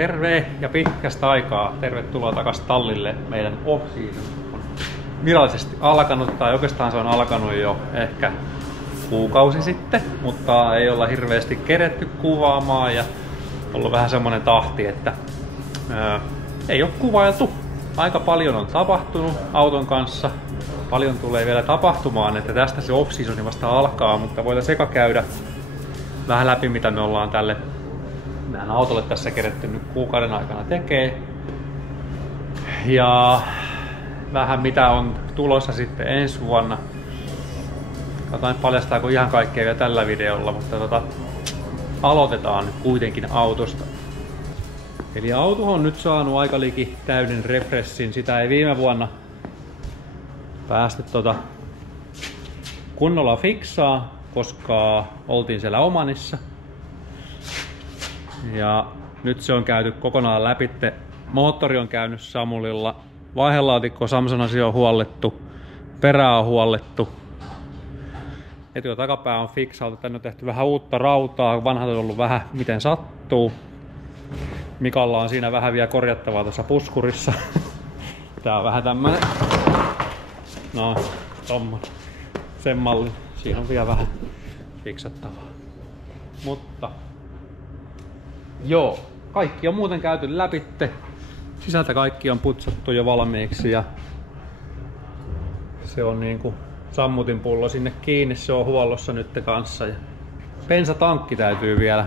Terve ja pitkästä aikaa. Tervetuloa takaisin tallille. Meidän off-season on virallisesti alkanut, tai oikeastaan se on alkanut jo ehkä kuukausi sitten, mutta ei olla hirveästi keretty kuvaamaan ja ollut vähän semmonen tahti, että ei ole kuvailtu. Aika paljon on tapahtunut auton kanssa. Paljon tulee vielä tapahtumaan, että tästä se off-seasoni vasta alkaa, mutta voidaan eka käydä vähän läpi, mitä me ollaan tälle meidän autolle tässä keretty nyt kuukauden aikana tekee. Ja vähän mitä on tulossa sitten ensi vuonna. Katsotaan paljastaako ihan kaikkea vielä tällä videolla, mutta aloitetaan nyt kuitenkin autosta. Eli auto on nyt saanut aika liki täyden refreshin. Sitä ei viime vuonna päästy kunnolla fiksaa, koska oltiin siellä Omanissa. Ja nyt se on käyty kokonaan läpi. Moottori on käynyt Samulilla. Vaihelaatikko Samsonasi on huollettu. Perä on huollettu. Etu- ja takapää on fiksautu. Tänne on tehty vähän uutta rautaa. Vanhat on ollut vähän miten sattuu. Mikalla on siinä vähän vielä korjattavaa tuossa puskurissa. Tää on vähän tämmönen. No, tommonen. Sen malli. Siinä on vielä vähän fiksattavaa. Mutta joo, kaikki on muuten käyty läpitte. Sisältä kaikki on putsattu jo valmiiksi ja se on niinku sammutinpullo sinne kiinni, se on huollossa nyt kanssa. Ja bensatankki täytyy vielä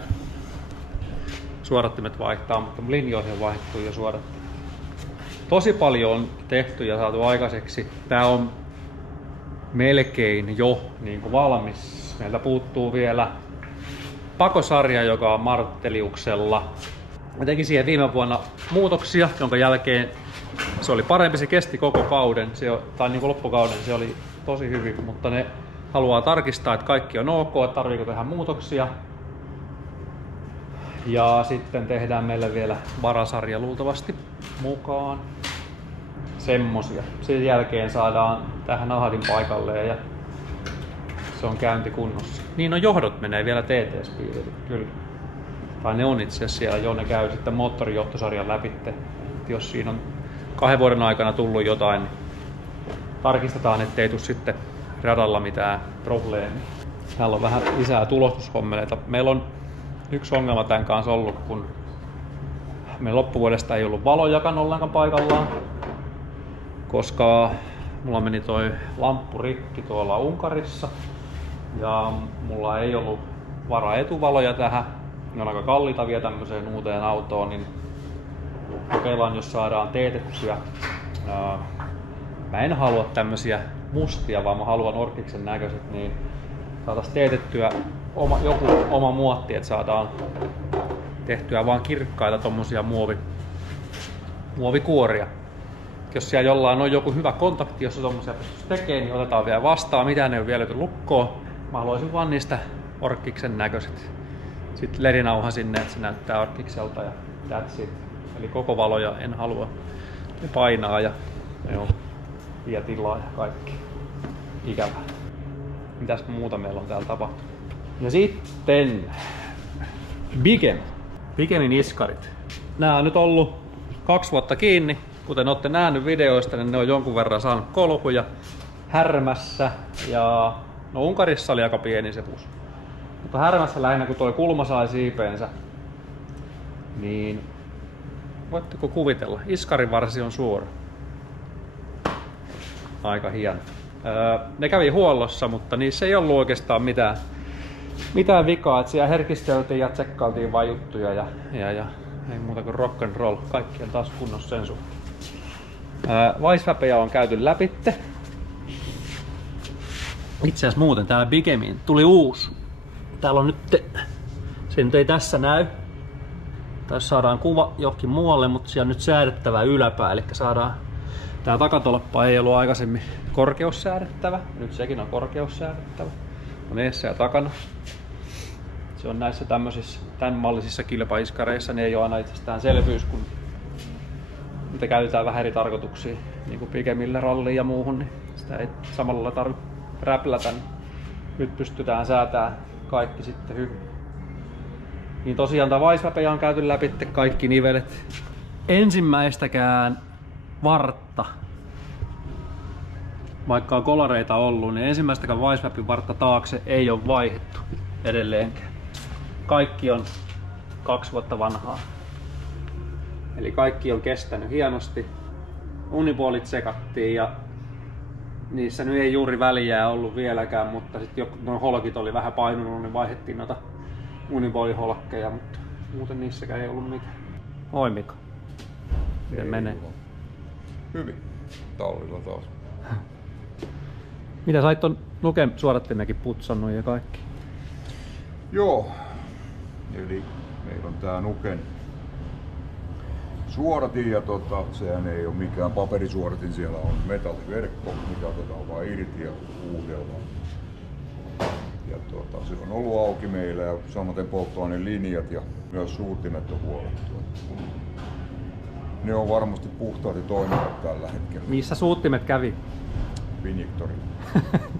suodattimet vaihtaa, mutta linjoihin vaihtuu jo suodattimet. Tosi paljon on tehty ja saatu aikaiseksi. Tää on melkein jo niinku valmis. Meiltä puuttuu vielä pakosarja, joka on Martteliuksella. Mä tekin siihen viime vuonna muutoksia, jonka jälkeen se oli parempi, se kesti koko kauden, tai niin kuin loppukauden se oli tosi hyvin, mutta ne haluaa tarkistaa, että kaikki on ok, että tarviiko tehdä muutoksia. Ja sitten tehdään meille vielä varasarja luultavasti mukaan. Semmosia. Sen jälkeen saadaan tähän Ahadin paikalle ja se on käyntikunnossa. Niin no johdot menee vielä TT-Speedille, kyllä. Tai ne on itse asiassa siellä jo, ne käy sitten moottorijohtosarjan läpi. Jos siinä on 2 vuoden aikana tullut jotain, niin tarkistetaan, ettei tule sitten radalla mitään probleemia. Täällä on vähän lisää tulostushommeleita. Meillä on yksi ongelma tämän kanssa ollut, kun meidän loppuvuodesta ei ollut valojakaan ollenkaan paikallaan, koska mulla meni toi lamppu rikki tuolla Unkarissa ja mulla ei ollut varaetuvaloja tähän. Ne on aika kalliita vielä tämmöiseen uuteen autoon, niin kokeillaan, jos saadaan teetettyä. Mä en halua tämmösiä mustia, vaan mä haluan orkiksen näköiset, niin saataisiin teetettyä joku oma muotti, että saadaan tehtyä vaan kirkkaita tommosia muovikuoria. Jos siellä jollain on joku hyvä kontakti, jos tommosia pystyisi tekemään, niin otetaan vielä vastaan. Mitään ei ole vielä lukkoon. Mä haluaisin vaan niistä orkkiksen näköiset. Sitten ledinauha sinne, että se näyttää orkkikselta ja that's it. Eli koko valoja en halua. Ne painaa ja joo, vie tilaa ja kaikki. Ikävää. Mitäs muuta meillä on täällä tapahtunut? Ja sitten Bigemin iskarit. Nää on nyt ollut 2 vuotta kiinni. Kuten olette nähnyt videoista, niin ne on jonkun verran saanut kolhuja Härmässä. Ja no Unkarissa oli aika pieni se pus. Mutta Härmässä lähinnä kun toi kulma sai siipeensä, niin voitteko kuvitella? Iskarivarsi on suora. Aika hieno. Ne kävi huollossa, mutta niissä ei ollut oikeastaan mitään vikaa. Et siellä herkisteltiin ja tsekkailtiin vain juttuja ja ei muuta kuin rock and roll. Kaikki on taas kunnossa sen suhteen. Weisswäpejä on käyty läpitte. Itse asiassa muuten täällä Bigemiin tuli uusi. Täällä on nyt, se nyt ei tässä näy. Tässä saadaan kuva johonkin muualle, mutta siellä on nyt säädettävä yläpää. Eli saadaan, tää takatolppa ei ollut aikaisemmin korkeussäädettävä. Nyt sekin on korkeussäädettävä. On eessä ja takana. Se on näissä tämmöisissä, tämän mallisissa kilpaiskareissa, ne ei ole aina itsestäänselvyys, kun niitä käytetään vähän eri tarkoituksiin. Niin kuin Bigemillä ralliin ja muuhun, niin sitä ei samalla tarvitse räplätä. Nyt pystytään säätämään kaikki sitten hyvin. Niin tosiaan tää Weisswapia on käyty läpi kaikki nivelet. Ensimmäistäkään vartta, vaikka on kolareita ollut, niin ensimmäistäkään Weisswapin vartta taakse ei ole vaihdettu edelleenkään. Kaikki on 2 vuotta vanhaa. Eli kaikki on kestänyt hienosti. Unipuolit sekattiin ja niissä nyt ei juuri väliä ollut vieläkään, mutta sitten nuo holkit oli vähän painunut, niin vaihdettiin noita unipuoliholkkeja, mutta muuten niissäkään ei ollut mitään. Oi Mika. Miten menee? Hyvin. Tallilla taas. Mitä sait ton Nuken suodattimekin putsannut ja kaikki? Joo. Eli meillä on tää Nuken suodatin ja sehän ei ole mikään paperisuodatin, siellä on metalliverkko, mikä otetaan vaan irti ja uudellaan. Ja se on ollut auki meillä ja samaten polttoainelinjat ja myös suuttimet on huolettu. Ne on varmasti puhtaat ja toimivat tällä hetkellä. Missä suuttimet kävi? Finjektorilla.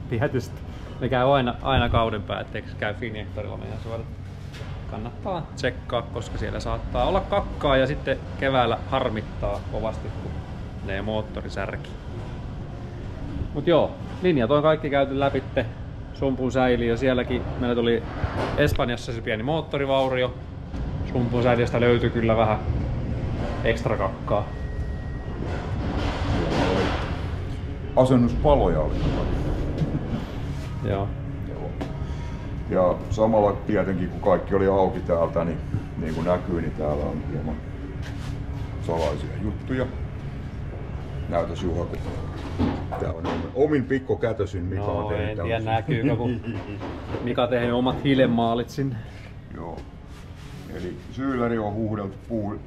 Tietysti. Ne käy aina kauden päätteeksi, käy Finjektorilla meidän suodat. Kannattaa tsekkaa, koska siellä saattaa olla kakkaa ja sitten keväällä harmittaa kovasti, kun ne moottori särki. Mut joo, linjat on kaikki käyty läpitte. Sumpun säiliö sielläkin. Meillä tuli Espanjassa se pieni moottorivaurio. Sumpun säiliöstä löytyi kyllä vähän ekstra kakkaa. Asennuspaloja oli. Joo. Ja samalla tietenkin kun kaikki oli auki täältä, niin kuin näkyy, niin täällä on hieman salaisia juttuja. Näytäs Juha, kun tää on omin pikkokätösin Mika on tehnyt. En tiedä näkyykö, kun Mika tehnyt omat hiilemaalit sinne. Joo. Eli syylläri on huuhdeltu,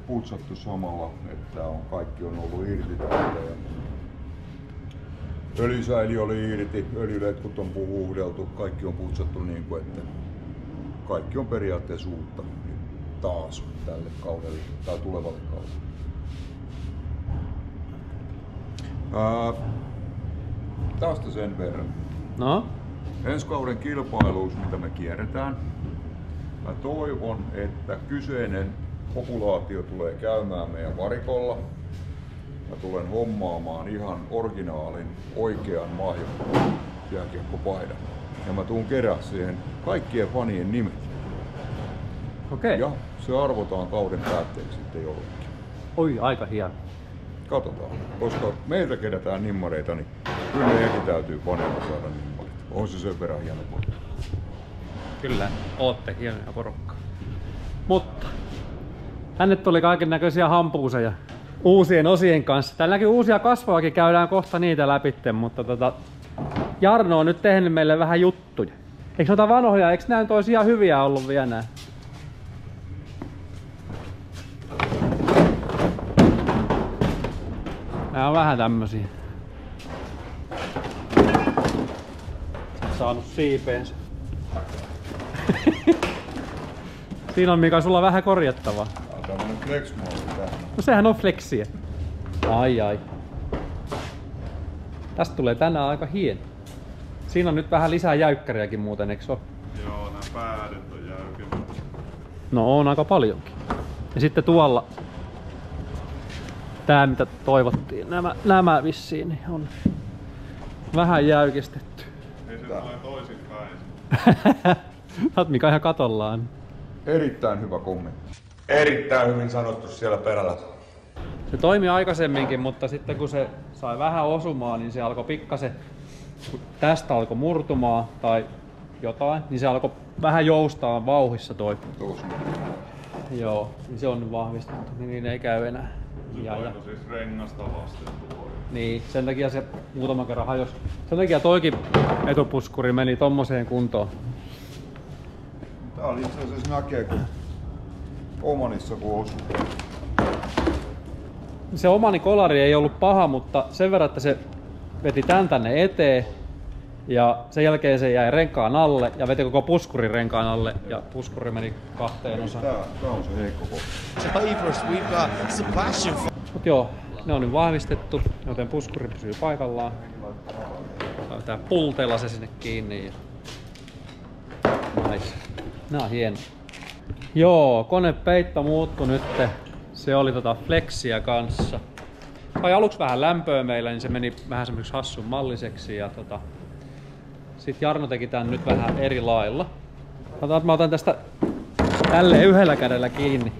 putsattu samalla, että kaikki on ollut irti täältä. Öljysäili oli irti, öljyletkut on huuhdeltu, kaikki on putsattu niin kuin, että kaikki on periaatteessa uutta taas tälle kaudelle tai tulevalle kaudelle. Tästä sen verran. No? Ensi kauden kilpailuus, mitä me kierretään, mä toivon, että kyseinen populaatio tulee käymään meidän varikolla. Mä tulen hommaamaan ihan originaalin, oikean mahjon jääkiekkopaidan. Ja mä tuun kerää siihen kaikkien fanien nimet. Okei. Ja se arvotaan kauden päätteeksi sitten jollekin. Oi, aika hieno. Katsotaan. Koska meiltä kerätään nimmareita, niin kyllä meidänkin täytyy paneella saada nimmareita. On se sen verran hieno porukka. Kyllä, ootte hienoja porukkaa. Mutta tänne tuli kaiken näköisiä hampuuseja uusien osien kanssa. Täällä näkyy uusia kasvojakin, käydään kohta niitä läpitte, mutta Jarno on nyt tehnyt meille vähän juttuja. Eikö noita vanhoja, eikö nää nyt olisi ihan hyviä ollut vielä nää? Nää on vähän tämmösiä. Saanut siipeensä. Siinä on Mika, sulla vähän korjattavaa. Tällainen flex-malli tähän. No sehän on flexiä. Ai. Tästä tulee tänään aika hieno. Siinä on nyt vähän lisää jäykkäriäkin muuten, eikö oo? Joo, nämä päädet on jäykemmät. No on aika paljonkin. Ja sitten tuolla tää mitä toivottiin, nämä vissiin niin on vähän jäykistetty. Ei se tulee toisinpäin. Oot Mika ihan katollaan. Erittäin hyvä kommentti. Erittäin hyvin sanottu siellä perällä. Se toimi aikaisemminkin, mutta sitten kun se sai vähän osumaan, niin se alkoi pikkasen, kun tästä alkoi murtumaan tai jotain, niin se alkoi vähän joustaa vauhissa toi. Tosi. Joo, niin se on nyt vahvistunut, niin ei käy enää. Se toiko siis rengasta vasten tuo. Niin, sen takia se muutaman kerran hajosi. Sen takia toikin etupuskuri meni tommoseen kuntoon. Tää oli itse asiassa näkee, kun Omanissa kun osui. Se omani kolari ei ollut paha, mutta sen verran, että se veti tän tänne eteen ja sen jälkeen se jäi renkaan alle ja veti koko puskurin renkaan alle ja puskuri meni kahteen osaan. Tää on se heikko kohta. Divers, we've got Sebastian. Mut joo, ne on nyt vahvistettu, joten puskuri pysyy paikallaan. Tää pulteella se sinne kiinni. Ja... Nice. Nää on hieno. Joo, konepeitto muuttui nyt. Se oli Flexiä kanssa. Tai aluksi vähän lämpöä meillä, niin se meni vähän semmoiseksi hassun malliseksi. Ja sit Jarno teki tän nyt vähän eri lailla. Mä otan tästä tälleen yhdellä kädellä kiinni.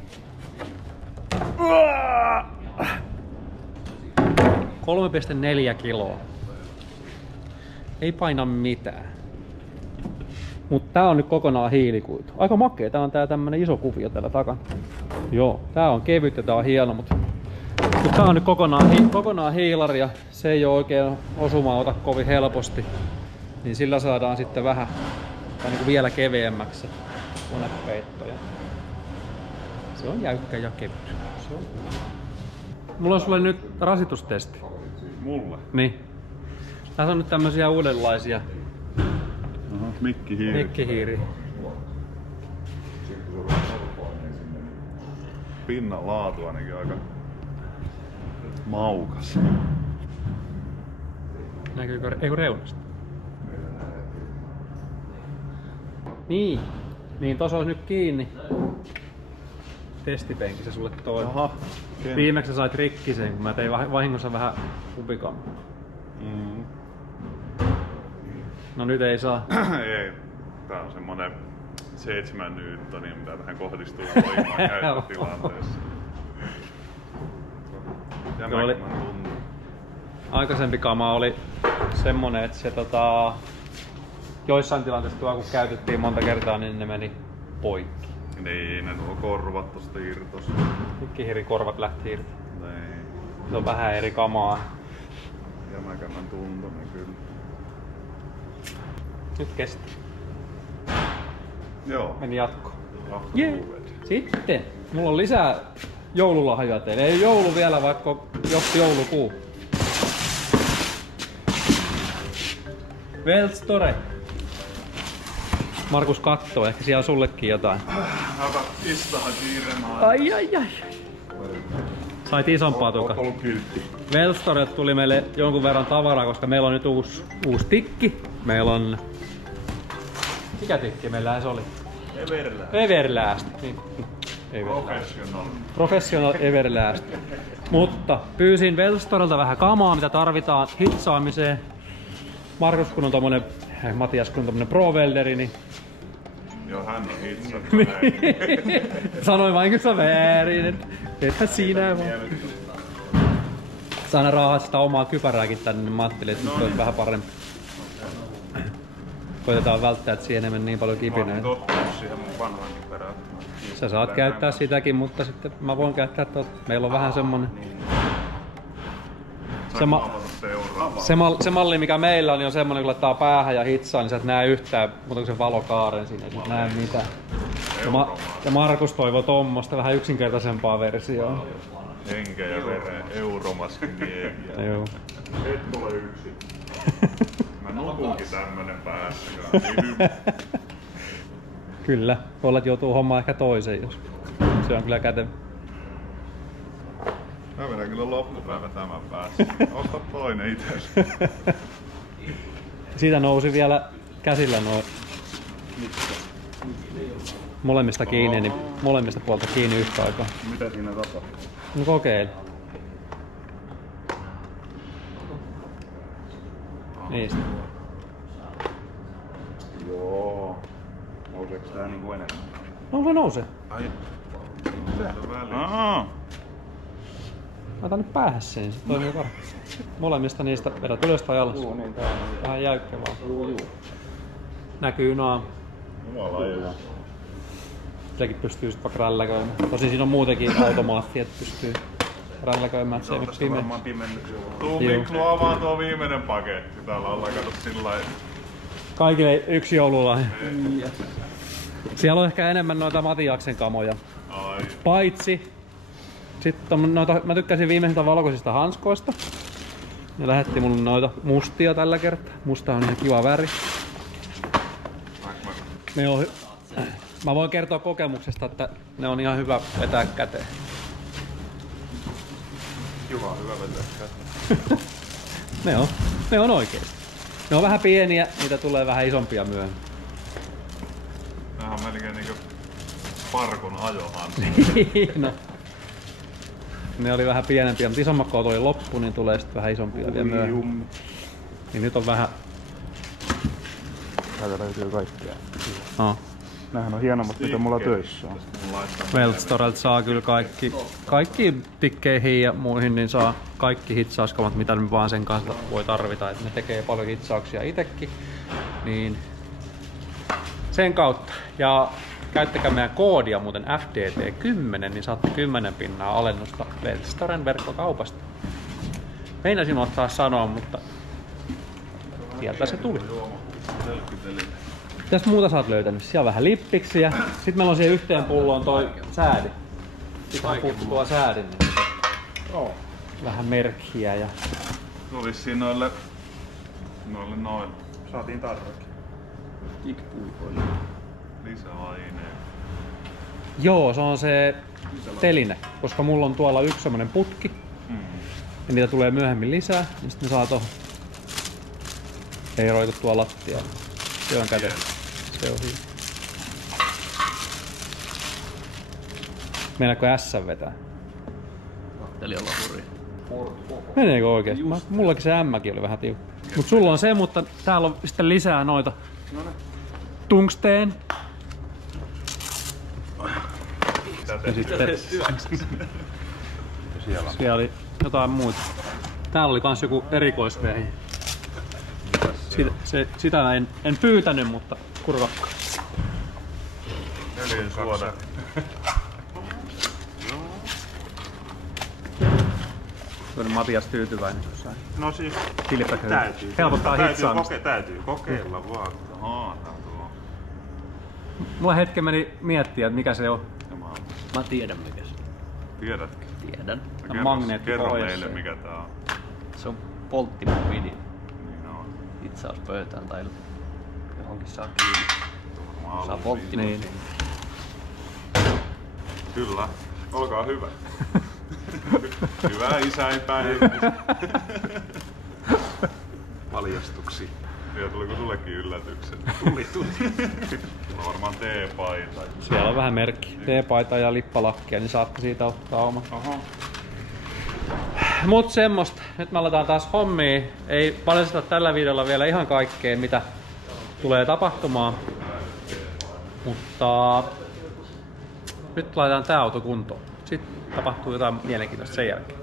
3,4 kiloa. Ei paina mitään. Mutta tää on nyt kokonaan hiilikuitu. Aika makea, tää on tämmönen iso kuvio täällä takana. Joo, tää on kevyt ja tää on hieno, mutta tää on nyt kokonaan hiilari ja se ei oo oikein osumaan ota kovin helposti. Niin sillä saadaan sitten vähän tai niinku vielä keveämmäksi se konepeitto. Se on jäykkä ja kevyt. Se on. Mulla on sulle nyt rasitustesti. Mulle? Niin. Tässä on nyt tämmösiä uudenlaisia Mikkihiiri. Pinnan laatu ainakin aika maukas. Näkyykö? Ei kun reunasta. Niin. Niin tossa olisi nyt kiinni. Testipenki se sulle toi. Aha. Viimeksi sä sait rikki sen, kun mä tein vahingossa vähän upikammin. No nyt ei saa. Ei. Tää on semmonen 7 newtonia, mitä tähän kohdistuu voimaan käyttötilanteessa. Aikaisempi kama oli semmonen, että se joissain tilanteissa tuo kun käytettiin monta kertaa, niin ne meni poikki. Niin, ne nuo korvat tosta irtos. Mikkihiirin korvat lähti irti. Niin. Se on vähän eri kamaa. Jämäkämmän tuntunen kyllä. Nyt kesti. Joo. Meni jatko. Yeah. Sitten mulla on lisää joululahjoja teille. Ei joulu vielä, vaikka just joulukuu. Velstore. Markus kattoo, ehkä siellä on sullekin jotain. Ota istahan kiiremaan. Ai. Sait isompaa tuka. Velstorelta tuli meille jonkun verran tavaraa, koska meillä on nyt uusi tikki. Meillä on... Mikä tikki meillähän se oli? Everlast. Niin. Professional Everlast. Mutta pyysin Velstorelta vähän kamaa, mitä tarvitaan hitsaamiseen. Markus kun on tommonen, Matias kun on tommonen pro-welderi, niin... Joo, hän on hitsannut. Sanoin vain kyllä väärin, että ethän siinä vaan. Saana raahaa sitä omaa kypärääkin tänne, niin mä ajattelin, että nyt olisi vähän parempi. Koitetaan välttää, että siihen ei mene niin paljon kipinää. Mä oon tottunut siihen mun vanhaan kypärään. Sä saat käyttää sitäkin, mutta sitten mä voin käyttää meillä on vähän semmonen... Se malli mikä meillä on, niin on semmonen, kun laittaa päähän ja hitsaa, niin sä et näe yhtään muuta kuin sen valokaaren siinä, et näe mitään. Ja Markus toivoo tommosta vähän yksinkertaisempaa versioa. Henkeä ja veren, euromaskin miehiä. Joo. Et tule yksin. Mä nukunkin tämmönen päässä. Kyllä, olet joutuu hommaan ehkä toisen, jos se on kyllä kätevä. Mä vedän kyllä loppupäivä tämän päässä. Osta toinen ites. Siitä nousi vielä käsillä noin molemmista kiinni, niin molemmista puolta kiinni yhtä aikaa. Mitä siinä tapahtuu? No kokeile. Niistä. Joo. Nouseeko tää niinku enemmän? Nousee. Ai. Ahaa. Mä otan nyt päähän sen, se toimii paremmin. Molemmista niistä vedät ylös tai alas. Niin tää on. Vähän jäykkä vaan. Näkyy noin. Jumalauta. Sitäkin pystyy sit vaikka rälläköimään. Tosin siinä on muutenkin automaatti, että pystyy rälläköimään, että se ei mene pimeä. Varmaan pimennyt. Tuu Miklu avaa tuo viimeinen paketti. Täällä ollaan kato sillain. Kaikille yksi joululahja. Siellä on ehkä enemmän noita Matiaksen kamoja. Ai. Paitsi sitten noita, mä tykkäsin viimeisistä valkoisista hanskoista. Ne lähetti mulle noita mustia tällä kertaa. Musta on ihan kiva väri. Ne on mä voin kertoa kokemuksesta, että ne on ihan hyvä vetää käteen. Kiva, hyvä vetää käteen. ne on oikein. Ne on vähän pieniä, niitä tulee vähän isompia myöhemmin. Nää on melkein niinku parkon ajohan. No. Ne oli vähän pienempiä, mutta isommat koot oli loppu, niin tulee sitten vähän isompia vielä myöhemmin. Niin nyt on vähän... Täältä löytyy kaikkea. No. Nämähän on hienommat, mitä mulla töissä on. Weltstorelta saa kyllä kaikki tikkeihin ja muihin, niin saa kaikki hitsauskamat, mitä me vaan sen kanssa voi tarvita. Et ne tekee paljon hitsauksia itsekin, niin sen kautta. Ja käyttäkää meidän koodia muuten FDT10, niin saatte 10% alennusta Weltstoren verkkokaupasta. Meinasin ottaa sanoa, mutta sieltä se tuli. Mitäs muuta sä oot löytänyt? Siellä on vähän lippiksiä. Sitten meillä on siihen yhteen pulloon toi säädi. Sitten on puhuttu tuo säädin. Niin vähän merkkiä ja... Tulis siinä noille. Saatiin tarrakin. Tikpuikoille. Lisäaineet. Joo, se on se teline. Koska mulla on tuolla yksi semmonen putki. Ja niitä tulee myöhemmin lisää. Ja sitten ne saa tohon. Ei roitu tuolla lattialla. Se on käteistä. Se on hyvä. Meinaatko S vetää? Nahtelijalla hurri. Meneekö oikeesti? Mullakin se M-kin oli vähän tiukka. Mut sulla on se, mutta täällä on sitten lisää noita. Tungsteen. Ja sitten... Siellä oli jotain muuta. Täällä oli kans joku erikoisvehi. Sitä en pyytänyt, mutta kurvakka. Öljynsuoda. Tuonne Matias tyytyväinen jossain. No siis Täytyy. Helpottaa hitsaamista. Täytyy kokeilla vaan. Mulla hetken meni miettiä, että mikä se on. Mä tiedän mikä se on. Tiedätkö? Tiedän. Kerro meille mikä tää on. Se on polttimopidi. Niin on. Hitsauspöytään tai johonkin saa kiinni. Saa polttimopidi. Niin. Kyllä. Olkaa hyvä. Hyvää isänpäivää. Paljastuksi. Ja tuliko sullekin yllätykset? Tuli. Sulla on varmaan T-paita. Siellä on vähän merkki. T-paita ja lippalakkia, niin saatte siitä ottaa oma. Oho. Mut semmoista. Nyt me aletaan taas hommia. Ei paljasteta tällä videolla vielä ihan kaikkea, mitä tulee tapahtumaan. Mutta nyt laitetaan tää auto kuntoon. Sitten tapahtuu jotain mielenkiintoista sen jälkeen.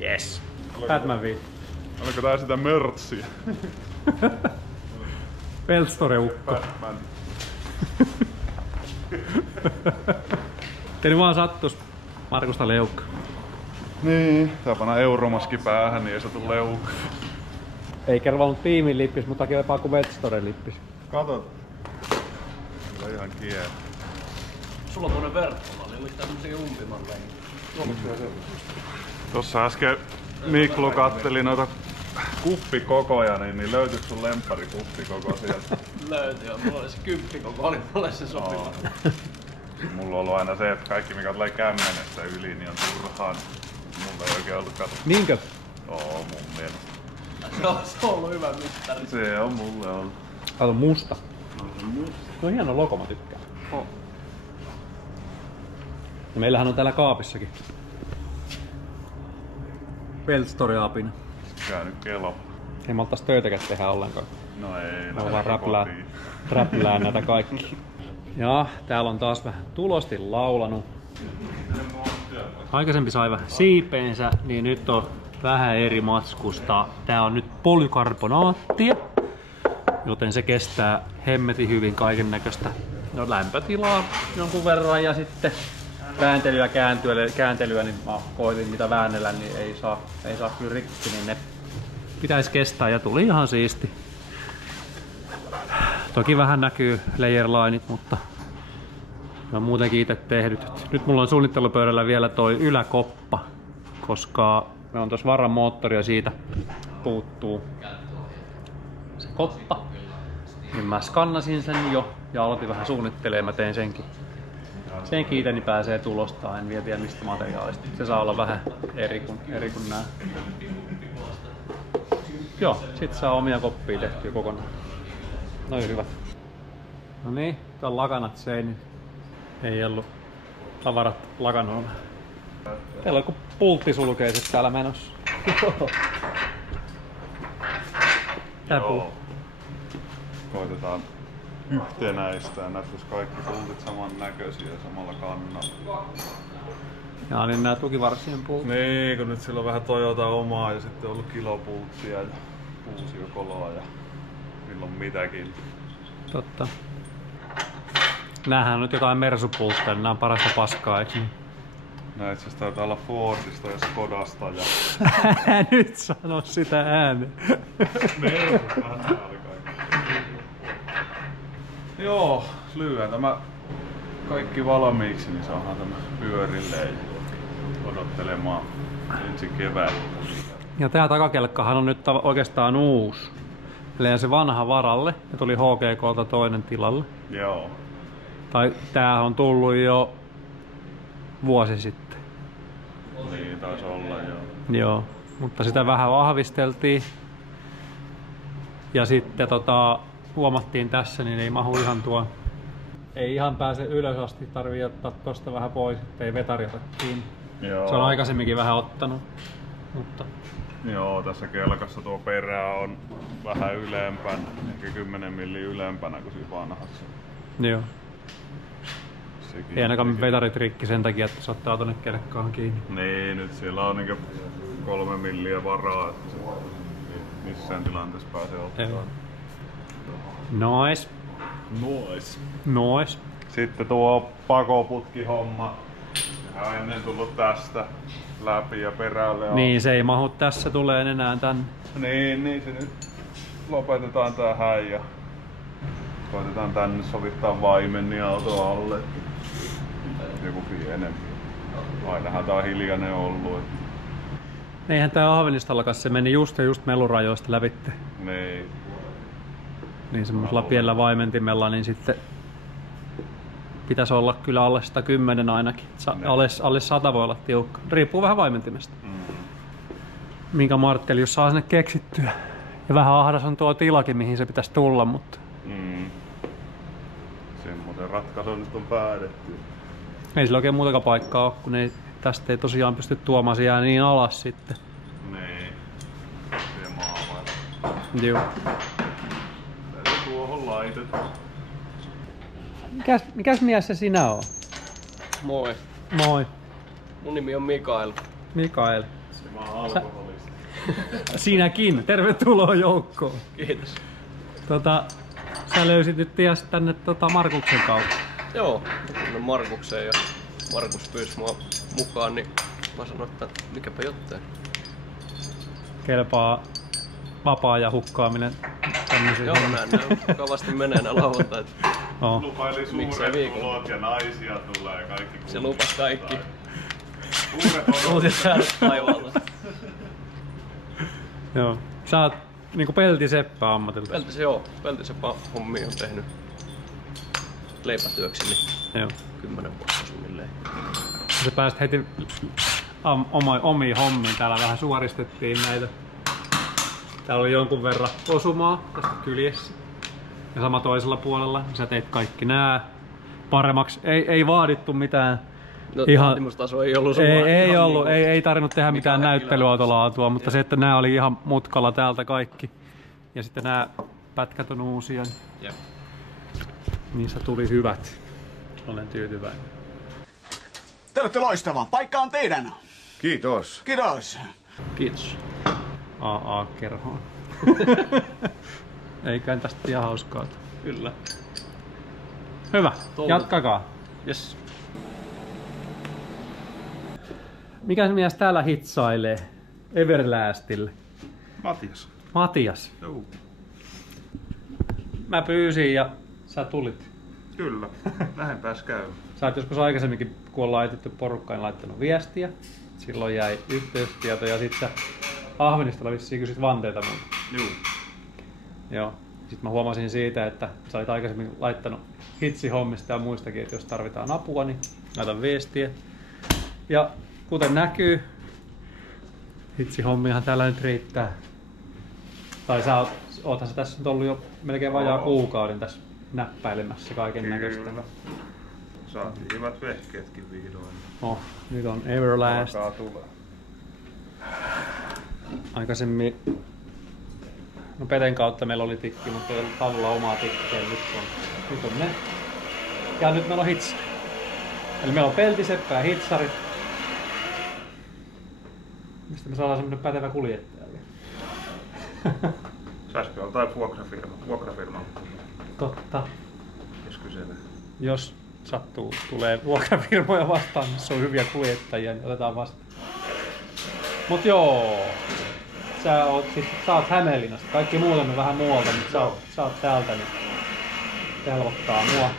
Yes. Batman V. Oliko tää sitä mörtsiä? Weltstore-ukko. Batman. Tein vaan sattus Markusta leukka. Niin, tää panna euromaski päähän, niin ei se tuu leukka. Ei kervannut tiimin lippis, mutta kelpaa kuin Weltstoren lippis. Katot. Kyllä ihan kiel. Sulla on tuonne verkkomalli, oli tämmösiä umpimalleja. Tossa äsken Miklu katteli noita kuppikokoja, niin löytyykö sun lemppari kuppikoko sieltä? Löytyy, mulla oli se 10 koko, oli mulle se sopiva. Mulla on ollut aina se, että kaikki mikä tulee 10 yli, niin on turhaan. Mulla ei oikein ollut katsoa. Niinkö? Oo, mun mielestä. Se on ollut hyvä mittari. Se on mulle ollut. Kato musta. Se on hieno logo, mä tykkään. Ja meillähän on täällä kaapissakin Weltstore-apina. Käynyt kelo. Ei me oltais töitäkään tehdä ollenkaan. No ei, Me vaan räplää näitä kaikki. Ja täällä on taas vähän tulosti laulanut. Aikaisempi sai vähän siipeensä, niin nyt on vähän eri matskusta. Tää on nyt polykarbonaattia, joten se kestää hemmetin hyvin kaiken näköistä lämpötilaa jonkun verran ja sitten vääntelyä, kääntelyä, niin mä koitin mitä väännellä, niin ei saa kyllä rikki, niin ne pitäisi kestää ja tuli ihan siisti. Toki vähän näkyy layerlineit, mutta mä oon muutenkin itse tehnyt. Nyt mulla on suunnittelupöydällä vielä toi yläkoppa, koska me on tuossa varan moottori ja siitä puuttuu se koppa. Niin mä skannasin sen jo ja aloitin vähän suunnittelemaan, mä tein senkin itse, niin pääsee tulostaan, en vielä tiedä mistä materiaalista. Se saa olla vähän eri kuin nää. Joo, sit saa omia koppia tehtyä kokonaan. Noin hyvät. No niin, tää on lakanat seinillä. Ei ollut tavarat lakanoilla. Teillä on joku pulttisulkeiset täällä menossa. Joo. Koitetaan yhtenäistää, näyttäisi kaikki pultit saman näköisiä ja samalla kannalla. Ja niin nää tukivarsien pultit. Niin, kun nyt sillä on vähän Toyota omaa ja sitten on ollut kilopulttia ja kuusiokoloa ja milloin mitäkin. Totta. Näähän on nyt jotain Mersu-pultteja, nää on parasta paskaa, eikö niin? Nää itse asiassa taitaa olla Fordista ja Skodasta ja... Nyt sano sitä ääneen. Joo, lyödään tämä kaikki valmiiksi, niin saadaan tämä pyörilleen ja odottelemaan ensi kevättä. Ja tää takakelkkahan on nyt oikeastaan uusi. Eli se vanha varalle ja tuli HGK:lta toinen tilalle. Joo. Tai tää on tullut jo vuosi sitten. Niin taisi olla joo. Joo, mutta sitä vähän vahvisteltiin. Ja sitten huomattiin tässä, niin ei mahu ihan tuo. Ei ihan pääse ylös asti, tarvii ottaa tosta vähän pois, ettei vetari ota kiinni. Joo. Se on aikaisemminkin vähän ottanut. Mutta Joo, tässä kelkassa tuo perä on vähän ylempänä, ehkä 10 milliä ylempänä kuin siinä vanhassa. joo. Sekin Ei ainakaan vetarit rikki sen takia, että se ottaa tonne kelkkaan kiinni. Niin, nyt siellä on niinku 3 milliä varaa, että se ei missään tilanteessa pääsee ottamaan. Joo. Nois. Nois. Sitten tuo pakoputkihomma. Sehän on ennen tullut tästä läpi ja perälle. Niin, se ei mahu tässä, tulee enää tänne. Niin se nyt lopetetaan tähän ja koitetaan tänne sovittaa vaimenni auto alle. Joku pienempi. Ainahan tää on hiljainen ollut. Eihän tää Ahvenistallakaan, se meni just melurajoista lävitte. Niin semmoisella pienellä vaimentimella, niin sitten pitäisi olla kyllä alle 110 ainakin. Alle 100 voi olla tiukka. Riippuu vähän vaimentimesta. Minkä Marttelius saa sinne keksittyä. Ja vähän ahdas on tuo tilakin, mihin se pitäisi tulla, mutta... Semmoisen ratkaisun nyt on päätetty. Ei sillä oikein muutakaan paikkaa ole, kun tästä ei tosiaan pysty tuomaan, se jää niin alas sitten. Niin. Se maavailla. Joo. Täytyy tuohon laitetaan. Mikäs mies se sinä on? Moi. Moi. Mun nimi on Mikael. Mikael. Se mä oon alkoholisti. Sinäkin. Tervetuloa joukkoon. Kiitos. Sä löysit nyt ties tänne Markuksen kautta. Joo, mä Markukseen ja Markus pyysi mua mukaan, niin mä sanoin, että mikäpä jottei. Kelpaa vapaa ja hukkaaminen tämmöisiin. Joo, näin mukavasti menee nää lauantait. Oh. Lupaili suuret tulot ja naisia tulee kaikki. Se lupas kaikki. Suuret Uudet säädöt taivaalta. Joo. Sä oot niinku peltiseppä ammatilta. Peltiseppä hommia on tehnyt leipätyökseni. Joo. 10 vuotta suunnilleen. Sä pääsit heti omiin hommiin. Täällä vähän suoristettiin näitä. Täällä oli jonkun verran osumaa tästä kyljessä. Ja sama toisella puolella. Sä teit kaikki nää paremmaksi. Ei vaadittu mitään. No, vaatimustaso ei ollut ei ollut. Ei tarvinnut tehdä mitään näyttelyautonlaatua, mutta se, että nää oli ihan mutkalla täältä kaikki. Ja sitten nää pätkät on uusia. Jep. Niistä tuli hyvät. Olen tyytyväinen. Te olette loistava. Paikka on teidän. Kiitos. Kiitos. Kiitos. AA-kerhoon. Eiköhän tästä ihan hauskaa. Kyllä. Hyvä. Jatkakaa. Yes. Mikäs mies täällä hitsailee Everlastille? Matias. Joo. Mä pyysin ja sä tulit. Kyllä. Lähempääs käy. Sä oot joskus aikaisemminkin, kun on laitettu porukkaan, laittanut viestiä. Silloin jäi yhteystieto ja sit sä Ahvenistalla vissiin kysyt vanteita muuta. Joo. Sitten mä huomasin siitä, että sä olit aikaisemmin laittanut hitsihommista ja muistakin, että jos tarvitaan apua, niin laitan viestiä. Ja kuten näkyy, hitsihommiahan täällä nyt riittää. Tai oothan sä tässä nyt ollut jo melkein vajaa kuukauden tässä näppäilemässä kaiken näköistä. Saatiin hyvät vehkeetkin vihdoin. No, nyt on Everlast. Alkaa tulee. Aikaisemmin, no Peten kautta meillä oli tikki, mutta ei ollut tavulla omaa tikkiä. Nyt on ne. Ja nyt meillä on hitsari. Eli meillä on peltiseppä ja hitsarit. Mistä me saadaan semmonen pätevä kuljettaja? Saisiko jotain vuokrafirma? Totta. Jos kyselee. Jos sattuu, tulee vuokrafirmoja vastaan, missä on hyviä kuljettajia, niin otetaan vastaan. Mut joo, sä oot Hämeenlinnasta. Kaikki muut on vähän muualta, mutta sä oot täältä, niin helpottaa mua.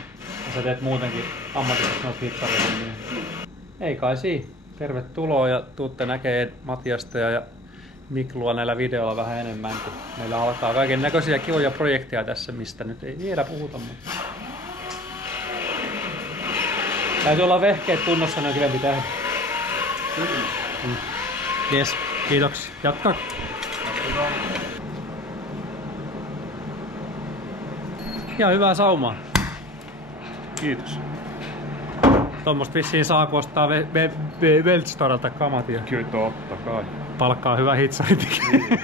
Ja sä teet muutenkin ammatillisesti noita hitsareita, niin ei kai siinä. Tervetuloa ja tuutte näkee Matiasta ja Miklua näillä videoilla vähän enemmän. Meillä alkaa kaiken näköisiä kivoja projekteja tässä, mistä nyt ei vielä puhuta. Mutta täytyy olla vehkeet kunnossa, niin on kivempi tehdä. Jes, kiitoksia. Jatka. Ja hyvää saumaa. Kiitos. Tuommoista vissiin saa, kun ostaa Weltstorelta kamatia. Kyllä totta kai. Palkkaa hyvä hitsaritikin.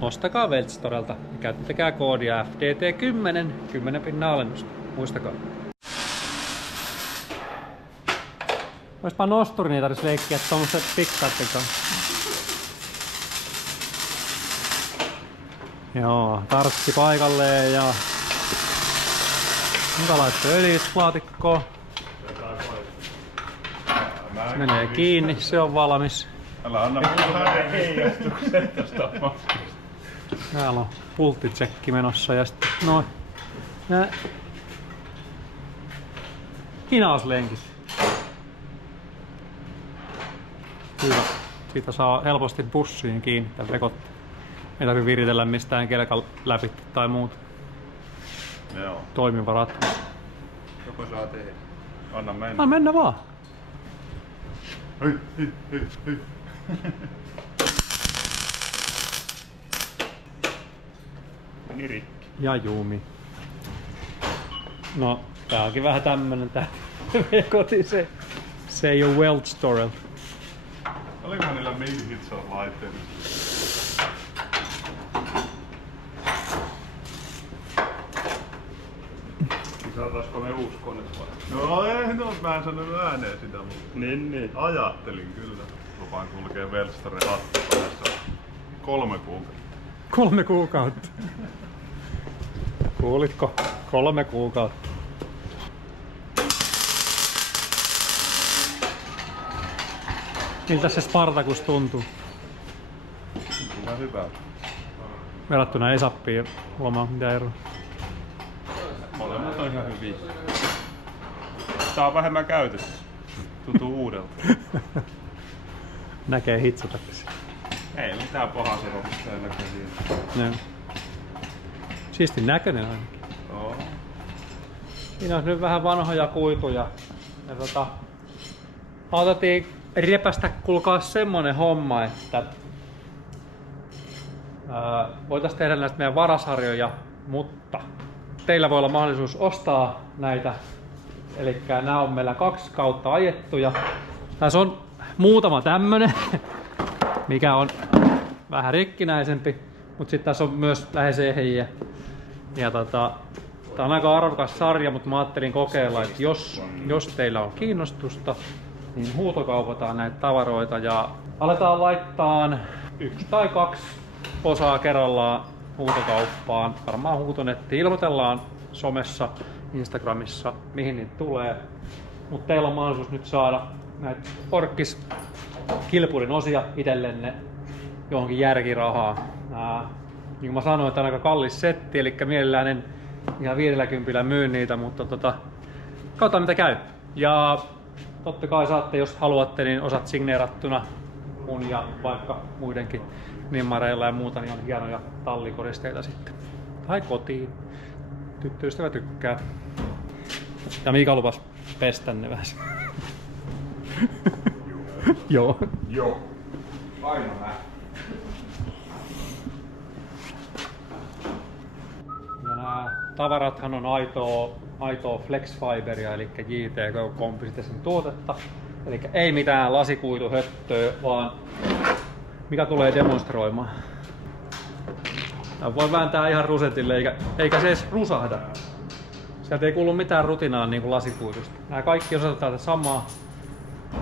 Ostakaa Weltstorelta ja käyttäkää koodia FDT10, 10% alennusta. Muistakaa. Oispa nosturi, niin tarvitsisi leikkiä tommoset pikkaiden kanssa. Joo, tartsi paikalleen ja mitä laittaa öljyslaatikkoon. Se menee kiinni, se on valmis. Älä anna mulle heijastukset tästä maskista. Täällä on pulttitsekki menossa ja sitten noin. Nää hinauslenkit. Hyvä. Siitä saa helposti bussiin kiinni tämän rekotta. Ei tarvitse viritellä mistään kelkan läpi tai muuta. Joo. Toimiva ratkaisu. Joko saa tehdä? Anna mennä. Anna mennä vaan. Hei. Meni rikki. Ja juumi. No, tää onkin vähän tämmönen tää koti, se ei oo Weltstorel. Oliko niillä mihin hitsaus laitteet? Saataisiko me uusi kone vai? No ei, no mä en sanonut ääneen sitä, mutta niin. Ajattelin kyllä. Lupaan kulkee Weltstoren hattu päässä 3 kuukautta. 3 kuukautta. Kuulitko? 3 kuukautta. Miltä se Spartacus tuntuu? Kyllä hyvältä. Verrattuna Esappiin huomaa mitä eroa. Molemmat on ihan hyviä. Tää on vähemmän käytössä. Tuntuu uudelta. Näkee hitsatakin. Ei mitään pahaa sanotusta ei näkee siinä. No. Siistin näköinen ainakin. Joo. Siinä on nyt vähän vanhoja kuituja. Ja otettiin repästä kuulkaa semmonen homma, että voitaisiin tehdä näistä meidän varasarjoja, mutta teillä voi olla mahdollisuus ostaa näitä. Eli nämä on meillä 2 kautta ajettuja. Tässä on muutama tämmönen, mikä on vähän rikkinäisempi, mutta sitten tässä on myös lähes ehjiä. Ja tää on aika arvokas sarja, mutta mä ajattelin kokeilla, että jos teillä on kiinnostusta, niin huutokaupataan näitä tavaroita ja aletaan laittaa 1 tai 2 osaa kerrallaan huutokauppaan. Varmaan huutonetti ilmoitellaan somessa, Instagramissa, mihin niitä tulee. Mutta teillä on mahdollisuus nyt saada näitä Orkkis kilpurin osia itsellenne johonkin järkirahaa. Niin kuin mä sanoin, tämä on aika kallis setti, eli mielellään en ihan 50 myy niitä, mutta katsotaan mitä käy. Ja totta kai saatte, jos haluatte, niin osat signeerattuna mun ja vaikka muidenkin nimmareilla ja muuta, niin on hienoja tallikoristeita sitten. Tai kotiin. Tyttöystävä tykkää. Ja Miika lupas pestä ne vähän. Joo. Joo. Aina näin. Ja nämä tavarathan on aitoa aitoa flex fiberia, eli JTK Compositesin tuotetta. Eli ei mitään lasikuituhöttöä, vaan mikä tulee demonstroimaan. Tämä voi vääntää ihan rusetille, eikä se edes rusahda. Sieltä ei kuulu mitään rutinaa niin kuin lasikuitusta. Nämä kaikki osataan samaa,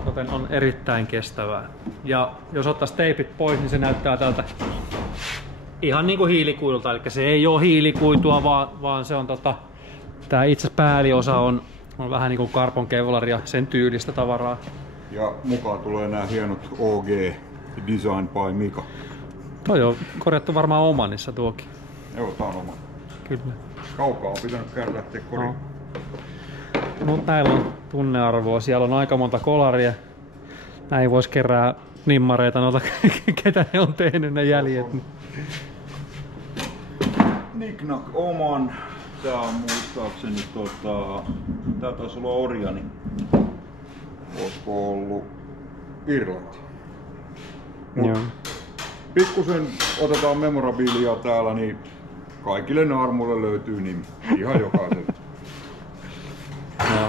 joten on erittäin kestävää. Ja jos ottaisi teipit pois, niin se näyttää tältä ihan niin kuin hiilikuidulta. Eli se ei ole hiilikuitua, vaan se on tää itse pääliosa on vähän niin kuin carbon kevlaria, sen tyylistä tavaraa. Ja mukaan tulee nämä hienot OG Design by Mika. Toi on korjattu varmaan Omanissa tuokin. Joo, tää on oma. Kyllä. Kaukaa on pitänyt käydä lähteä koriin. No, näillä on tunnearvoa. Siellä on aika monta kolaria. Näin vois kerää nimmareita noita, ketä ne on tehnyt ne jäljet. Niknak oman. Tää on muistaakseni tää taisi olla Orjani. Olisiko ollut Irlanti? Joo. Pikkusen otetaan memorabiliaa täällä, niin kaikille naarmuille löytyy nimi. Ihan jokaiselle. Joo.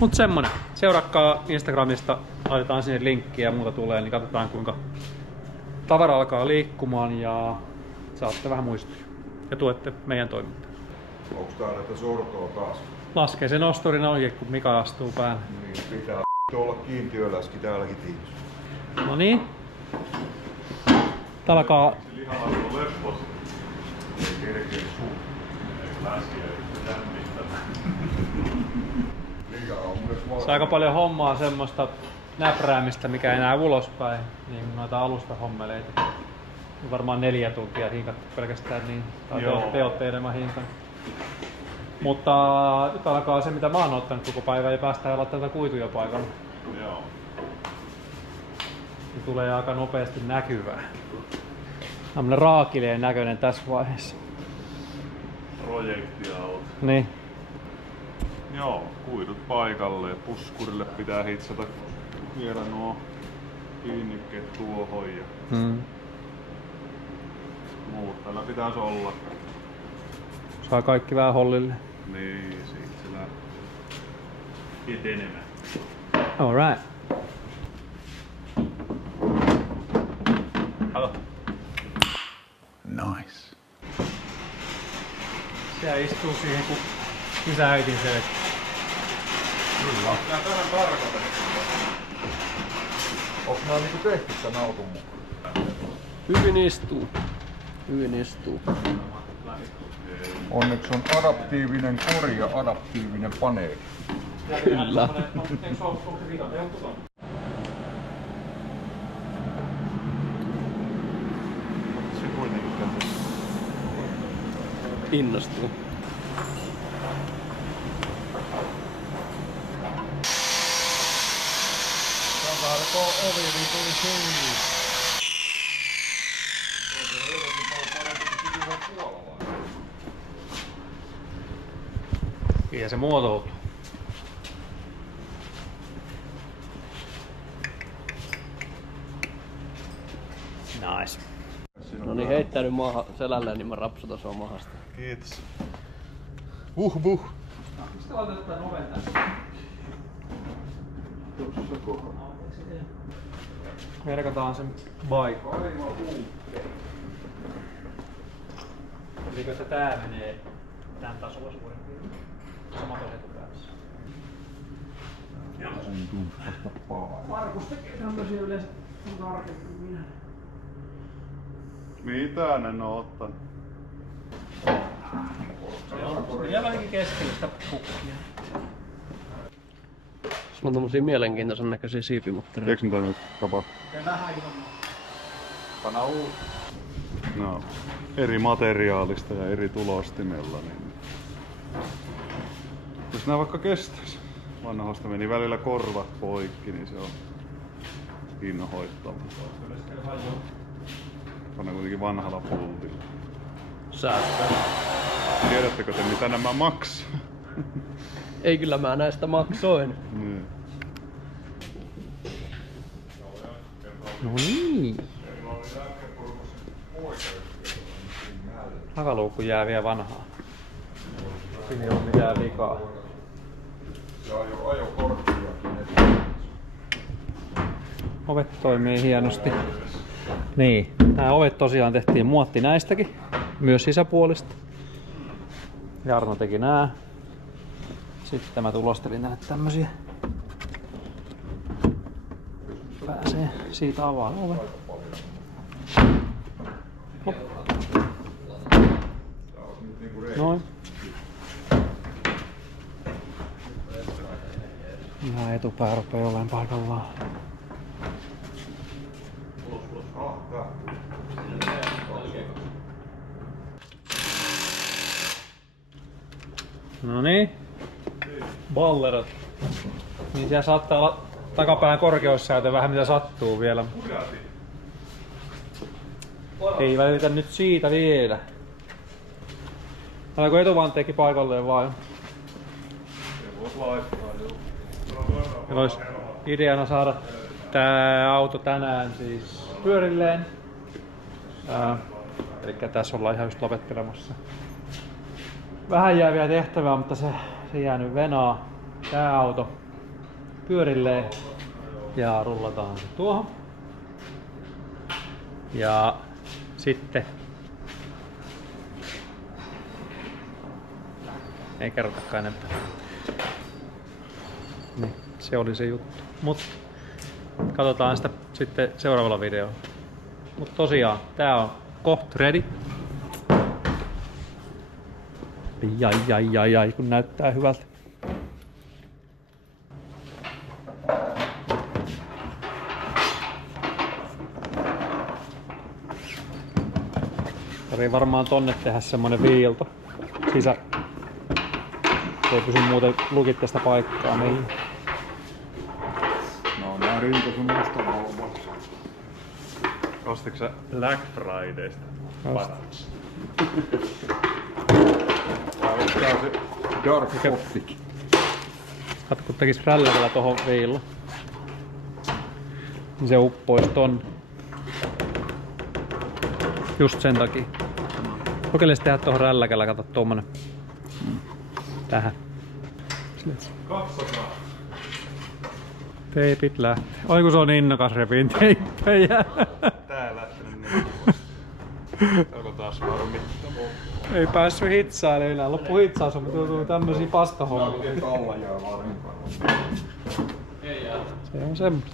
Mut semmonen. Seurakkaa Instagramista, laitetaan sinne linkkiä ja muuta tulee, niin katsotaan kuinka tavara alkaa liikkumaan ja saatte vähän muistoja. Ja tuette meidän toimintaa. Onks täällä että sortoa taas? Laskee sen nosturin oikein, kun Mika astuu päälle. Niin, pitää olla kiintiöläski täälläkin tiimissä. No niin. Tää alkaa... Se aika paljon hommaa semmoista näpräämistä, mikä ei näe ulospäin, niin noita alustahommeleita. Varmaan 4 tuntia hinkattu pelkästään niin, tai teotte enemmän hinkan. Mutta nyt alkaa se, mitä mä oon ottanut koko päivä, ja päästään olla tätä kuituja paikalla. Joo. Niin tulee aika nopeasti näkyvää. Tämmönen raakileen näköinen tässä vaiheessa. Projektiauto. Niin. Joo, kuidut paikalle ja puskurille pitää hitsata vielä nuo kiinnikkeet tuohon ja muut täällä pitäisi olla. Saa kaikki vähän hollille. Niin, siitä se lähtee etenemään. Alright. Kato. Nice. Siellä istuu siihen, kun isääitin se. Kyllä. Nää tähän tarkoitettu. Onko nää niinku tehty tän auton mukaan? Hyvin istuu. Hyvin istuu. Onneksi on adaptiivinen kori ja adaptiivinen paneeli. Kyllä. Se kuitenkin Innostuu. Ovi, niin tuli kiinni. Ja se muotoutuu. Nice. No niin, heittänyt maahan selälleen, niin mä rapsutan sua mahasta. Kiitos. Mistä laitetaan oven tästä? Merkataan sen paikka. Elikö se tää menee tän tasolla suurin piirtein? Sama tos etupäässä. Markus tekee tämmösiä yleensä tarkemmin kuin minä. Mitä ne on ottanut? Vielä ainakin keskellä sitä pukkia. Sulla on tommosia mielenkiintoisen näköisiä siipimoottoreita. Eikö niitä nyt tapa? Vähän ilman. Pana no, eri materiaalista ja eri tulostimella, niin jos nää vaikka kestäis. Vanhasta meni välillä korvat poikki, niin se on inhoittava. Panna kuitenkin vanhalla pultilla. Säästää. Tiedättekö te mitä nämä maksaa? Ei kyllä mä näistä maksoin. Niin. No niin. Takaluukku jää vielä vanhaa. Siinä ei ole mitään vikaa. Ja ajokorttiakin. Ovet toimii hienosti. Niin, nämä ovet tosiaan tehtiin muotti näistäkin, myös sisäpuolista. Jarno teki nää. Sitten mä tulostelin näitä tämmösiä. Pääsee siitä avaan oven. Hop. Noin. Ihan etupää rupeaa olemaan paikallaan. No niin. Ballerot. Niin siellä saattaa olla takapään korkeussäätö vähän mitä sattuu vielä. Ei välitä nyt siitä vielä. Alko etuvanteekin paikalleen vaan? Meillä olisi ideana saada tää auto tänään siis pyörilleen. Elikkä tässä ollaan ihan just lopettelemassa. Vähän jää vielä tehtävää, mutta se jää nyt venaa. Tää auto pyörilleen ja rullataan se tuohon. Ja sitten ei kerrotakaan enempää. Niin, se oli se juttu. Mut katsotaan sitä sitten seuraavalla videolla. Mut tosiaan, tää on koht ready. Jai, kun näyttää hyvältä. Tarvii varmaan tonne tehdä semmonen viilto sisä. Se ei pysy muuten lukit tästä paikkaa mihin. No nää rinta sun musta valvoa. Ostitko sä Black Fridaysta? Patats. Tää on se Dark Optic. Katso kun tekis rälläkällä tohon viilla. Niin se uppois tonne. Just sen takia. Kokeilis tehdä tohon rälläkällä, kato tommonen. Tähän. 200. Teipit lähtee. Oi kun se on innokas repiin teippejä. Tää ei lähtenyt niin pois. Onko taas harmittavaa? Ei päässyt hitsailemaan enää. Loppu hitsaus on, mutta tuli tämmösiä paskahommia. Se on semmoinen.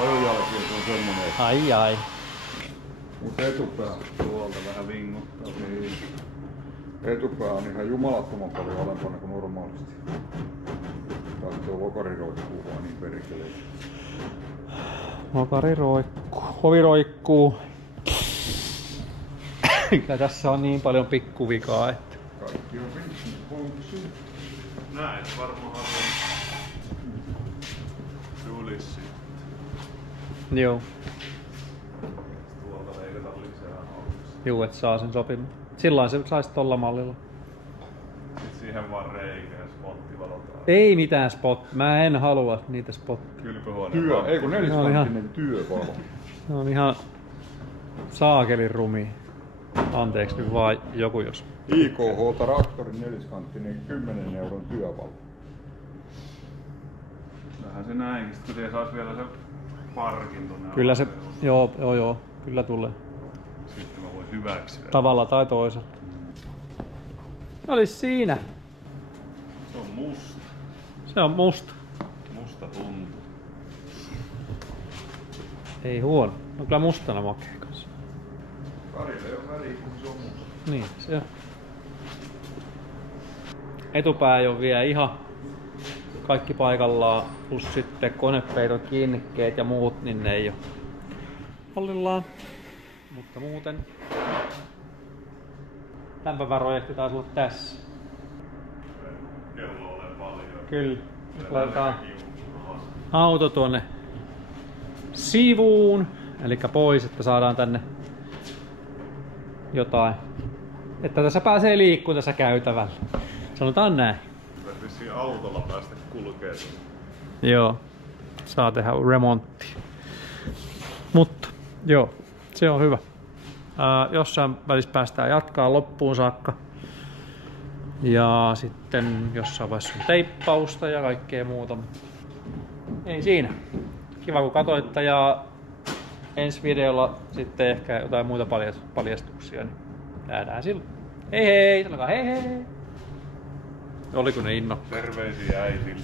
Ajon jälkeen se on semmonen. Ai. Mut etupää. Tuolta vähän vinguttaa. Niin. Etupää on ihan jumalattoman paljon alempana kuin normaalisti. Tai tuo lokari roikkuu vaan niin perkele. Lokari roikkuu. Ovi roikkuu. Kyllä tässä on niin paljon pikkuvikaa, että... Kaikki on vinkki. Näin varmaan tulisi sitten. Joo. Tuolta leikata lisää autossa. Juu, et saa sen sopimaan. Silloin se sais tolla mallilla. Sitten siihen vaan reikä ja spotti valotaan. Ei mitään spot. Mä en halua niitä spotteja. Kylpyhuoneen. Ei kun neliskanttinen työvalo. Ne on ihan saakelin rumia. Anteeksi nyt vaan joku jos. IKH traktorin neliskanttinen 10 euron työvalo. Vähän se näinkin, sit kun siihen sais vielä se parkin tonne. Kyllä se, joo, kyllä tulee. Sitten mä voin hyväksyä. Tavalla tai toisella. Olis siinä. Se on musta. Se on musta. Musta tuntuu. Ei huono. On kyllä mustana makea kanssa. Karille on väliä, kun se on musta. Niin, se on. Etupää ei oo vielä ihan kaikki paikallaan. Plus sitten konepeitot, kiinnikkeet ja muut, niin ne ei oo hollillaan. Mutta muuten tämän päivän projekti taisi olla tässä. Kello ole paljon. Kyllä. Nyt laitetaan auto tuonne sivuun, eli pois, että saadaan tänne jotain. Että tässä pääsee liikkumaan tässä käytävällä. Sanotaan näin. Pitäis vissiin autolla päästä kulkeen. Joo. Saa tehdä remontti. Mutta joo, se on hyvä. Jossain välissä päästään jatkaa loppuun saakka. Ja sitten jossain vaiheessa on teippausta ja kaikkea muuta. Ei siinä. Kiva kun katsoitte ja ensi videolla sitten ehkä jotain muita paljastuksia. Niin nähdään silloin. Hei hei! Sanokaa hei hei! Oliko ne innokkaat? Terveisiä äitille.